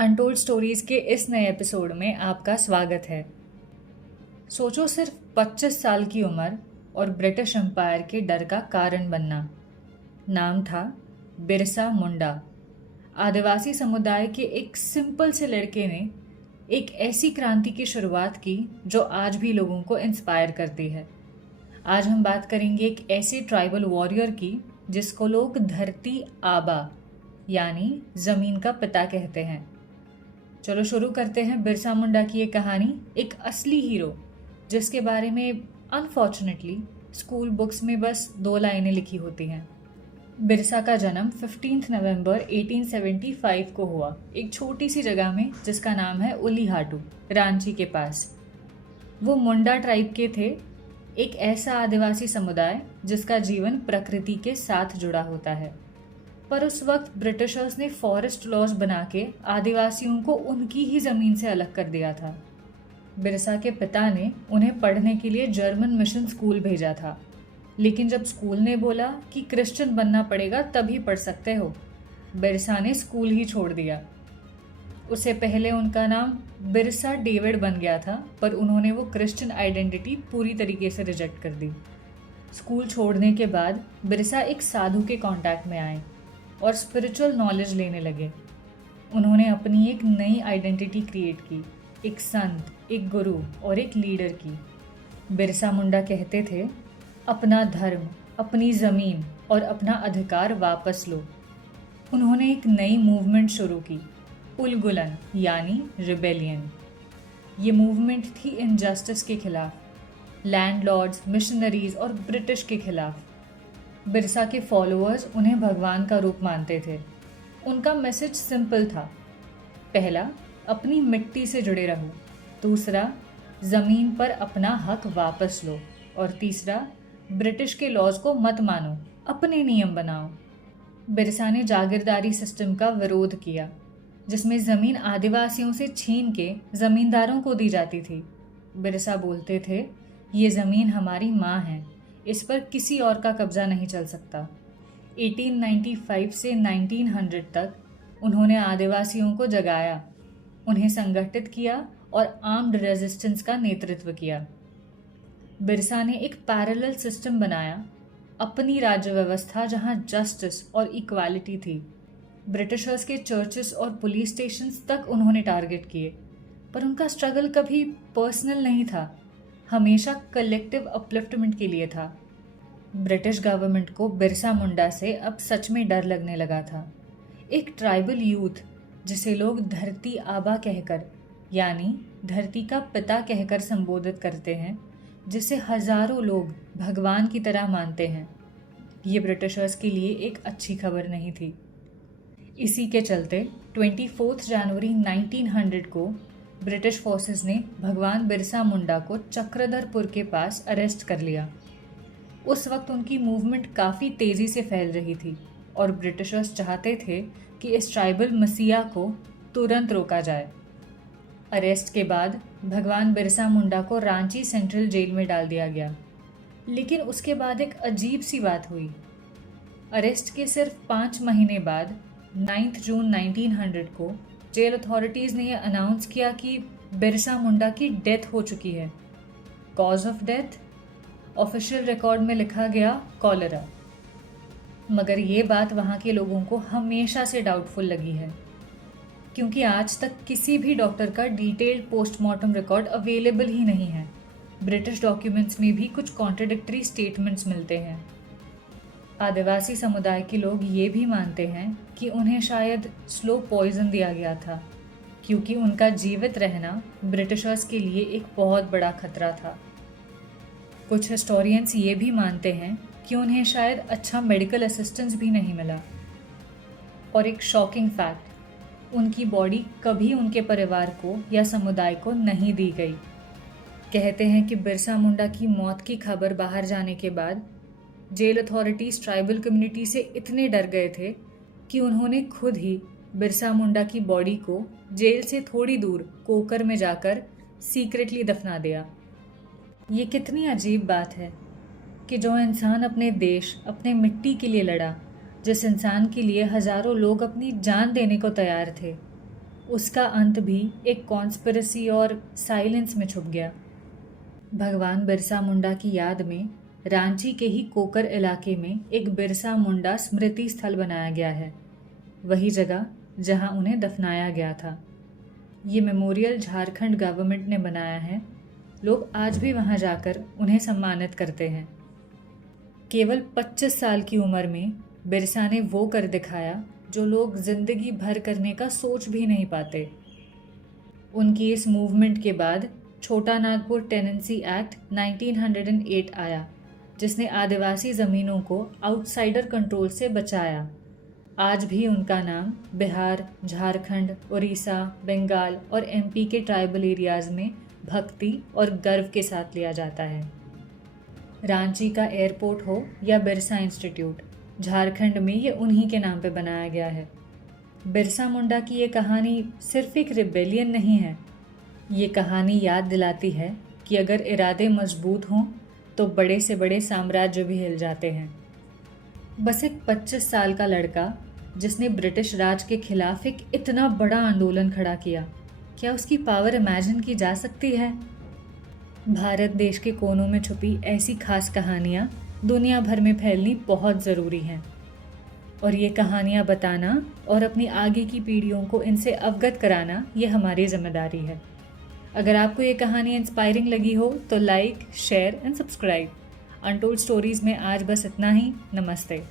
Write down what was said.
Untold stories के इस नए एपिसोड में आपका स्वागत है। सोचो, सिर्फ 25 साल की उम्र और ब्रिटिश एम्पायर के डर का कारण बनना। नाम था बिरसा मुंडा। आदिवासी समुदाय के एक सिंपल से लड़के ने एक ऐसी क्रांति की शुरुआत की जो आज भी लोगों को इंस्पायर करती है। आज हम बात करेंगे एक ऐसे ट्राइबल वॉरियर की जिसको लोग धरती आबा यानी ज़मीन का पिता कहते हैं। चलो शुरू करते हैं बिरसा मुंडा की ये कहानी, एक असली हीरो जिसके बारे में अनफॉर्चुनेटली स्कूल बुक्स में बस 2 लाइनें लिखी होती हैं। बिरसा का जन्म 15 नवंबर 1875 को हुआ एक छोटी सी जगह में जिसका नाम है उलीहाटू, रांची के पास। वो मुंडा ट्राइब के थे, एक ऐसा आदिवासी समुदाय जिसका जीवन प्रकृति के साथ जुड़ा होता है। पर उस वक्त ब्रिटिशर्स ने फॉरेस्ट लॉज बना के आदिवासियों को उनकी ही ज़मीन से अलग कर दिया था। बिरसा के पिता ने उन्हें पढ़ने के लिए जर्मन मिशन स्कूल भेजा था, लेकिन जब स्कूल ने बोला कि क्रिश्चियन बनना पड़ेगा तभी पढ़ सकते हो, बिरसा ने स्कूल ही छोड़ दिया। उससे पहले उनका नाम बिरसा डेविड बन गया था, पर उन्होंने वो क्रिश्चियन आइडेंटिटी पूरी तरीके से रिजेक्ट कर दी। स्कूल छोड़ने के बाद बिरसा एक साधु के कांटेक्ट में आए और स्पिरिचुअल नॉलेज लेने लगे। उन्होंने अपनी एक नई आइडेंटिटी क्रिएट की, एक संत, एक गुरु और एक लीडर की। बिरसा मुंडा कहते थे, अपना धर्म, अपनी ज़मीन और अपना अधिकार वापस लो। उन्होंने एक नई मूवमेंट शुरू की, उलगुलन यानी रिबेलियन। ये मूवमेंट थी इनजस्टिस के खिलाफ, लैंडलॉर्ड्स, मिशनरीज और ब्रिटिश के खिलाफ। बिरसा के फॉलोअर्स उन्हें भगवान का रूप मानते थे। उनका मैसेज सिंपल था, पहला, अपनी मिट्टी से जुड़े रहो, दूसरा, ज़मीन पर अपना हक वापस लो, और तीसरा, ब्रिटिश के लॉज को मत मानो, अपने नियम बनाओ। बिरसा ने जागीरदारी सिस्टम का विरोध किया, जिसमें ज़मीन आदिवासियों से छीन के ज़मींदारों को दी जाती थी। बिरसा बोलते थे, ये ज़मीन हमारी माँ है, इस पर किसी और का कब्जा नहीं चल सकता। 1895 से 1900 तक उन्होंने आदिवासियों को जगाया, उन्हें संगठित किया और आर्म्ड रेजिस्टेंस का नेतृत्व किया। बिरसा ने एक पैरेलल सिस्टम बनाया, अपनी राज्य व्यवस्था जहां जस्टिस और इक्वालिटी थी। ब्रिटिशर्स के चर्चेस और पुलिस स्टेशंस तक उन्होंने टारगेट किए, पर उनका स्ट्रगल कभी पर्सनल नहीं था, हमेशा कलेक्टिव अपलिफ्टमेंट के लिए था। ब्रिटिश गवर्नमेंट को बिरसा मुंडा से अब सच में डर लगने लगा था। एक ट्राइबल यूथ जिसे लोग धरती आबा कहकर यानी धरती का पिता कहकर संबोधित करते हैं, जिसे हजारों लोग भगवान की तरह मानते हैं, ये ब्रिटिशर्स के लिए एक अच्छी खबर नहीं थी। इसी के चलते 24 जनवरी 1900 को ब्रिटिश फोर्सेस ने भगवान बिरसा मुंडा को चक्रधरपुर के पास अरेस्ट कर लिया। उस वक्त उनकी मूवमेंट काफ़ी तेज़ी से फैल रही थी और ब्रिटिशर्स चाहते थे कि इस ट्राइबल मसीहा को तुरंत रोका जाए। अरेस्ट के बाद भगवान बिरसा मुंडा को रांची सेंट्रल जेल में डाल दिया गया, लेकिन उसके बाद एक अजीब सी बात हुई। अरेस्ट के सिर्फ 5 महीने बाद 9 जून 1900 को जेल अथॉरिटीज़ ने यह अनाउंस किया कि बिरसा मुंडा की डेथ हो चुकी है। Cause of death official record में लिखा गया कॉलेरा, मगर ये बात वहाँ के लोगों को हमेशा से डाउटफुल लगी है, क्योंकि आज तक किसी भी डॉक्टर का डिटेल्ड पोस्टमार्टम रिकॉर्ड अवेलेबल ही नहीं है। ब्रिटिश डॉक्यूमेंट्स में भी कुछ कॉन्ट्रडिक्टरी स्टेटमेंट्स मिलते हैं। आदिवासी समुदाय के लोग ये भी मानते हैं कि उन्हें शायद स्लो पॉइजन दिया गया था, क्योंकि उनका जीवित रहना ब्रिटिशर्स के लिए एक बहुत बड़ा खतरा था। कुछ हिस्टोरियंस ये भी मानते हैं कि उन्हें शायद अच्छा मेडिकल असिस्टेंस भी नहीं मिला। और एक शॉकिंग फैक्ट, उनकी बॉडी कभी उनके परिवार को या समुदाय को नहीं दी गई। कहते हैं कि बिरसा मुंडा की मौत की खबर बाहर जाने के बाद जेल अथॉरिटीज़ ट्राइबल कम्युनिटी से इतने डर गए थे कि उन्होंने खुद ही बिरसा मुंडा की बॉडी को जेल से थोड़ी दूर कोकर में जाकर सीक्रेटली दफना दिया। ये कितनी अजीब बात है कि जो इंसान अपने देश, अपने मिट्टी के लिए लड़ा, जिस इंसान के लिए हज़ारों लोग अपनी जान देने को तैयार थे, उसका अंत भी एक कॉन्स्पिरेसी और साइलेंस में छुप गया। भगवान बिरसा मुंडा की याद में रांची के ही कोकर इलाके में एक बिरसा मुंडा स्मृति स्थल बनाया गया है, वही जगह जहां उन्हें दफनाया गया था। ये मेमोरियल झारखंड गवर्नमेंट ने बनाया है। लोग आज भी वहां जाकर उन्हें सम्मानित करते हैं। केवल 25 साल की उम्र में बिरसा ने वो कर दिखाया जो लोग जिंदगी भर करने का सोच भी नहीं पाते। उनकी इस मूवमेंट के बाद छोटा नागपुर टेनेंसी एक्ट 1908 आया, जिसने आदिवासी ज़मीनों को आउटसाइडर कंट्रोल से बचाया। आज भी उनका नाम बिहार, झारखंड, उड़ीसा, बंगाल और एमपी के ट्राइबल एरियाज़ में भक्ति और गर्व के साथ लिया जाता है। रांची का एयरपोर्ट हो या बिरसा इंस्टीट्यूट, झारखंड में ये उन्हीं के नाम पे बनाया गया है। बिरसा मुंडा की ये कहानी सिर्फ एक रिबेलियन नहीं है। ये कहानी याद दिलाती है कि अगर इरादे मजबूत हों तो बड़े से बड़े साम्राज्य भी हिल जाते हैं। बस एक 25 साल का लड़का जिसने ब्रिटिश राज के खिलाफ एक इतना बड़ा आंदोलन खड़ा किया, क्या उसकी पावर इमेजिन की जा सकती है? भारत देश के कोनों में छुपी ऐसी खास कहानियाँ दुनिया भर में फैलनी बहुत ज़रूरी हैं, और ये कहानियाँ बताना और अपनी आगे की पीढ़ियों को इनसे अवगत कराना ये हमारी जिम्मेदारी है। अगर आपको ये कहानी इंस्पायरिंग लगी हो तो like, share and subscribe. Untold stories में आज बस इतना ही। नमस्ते।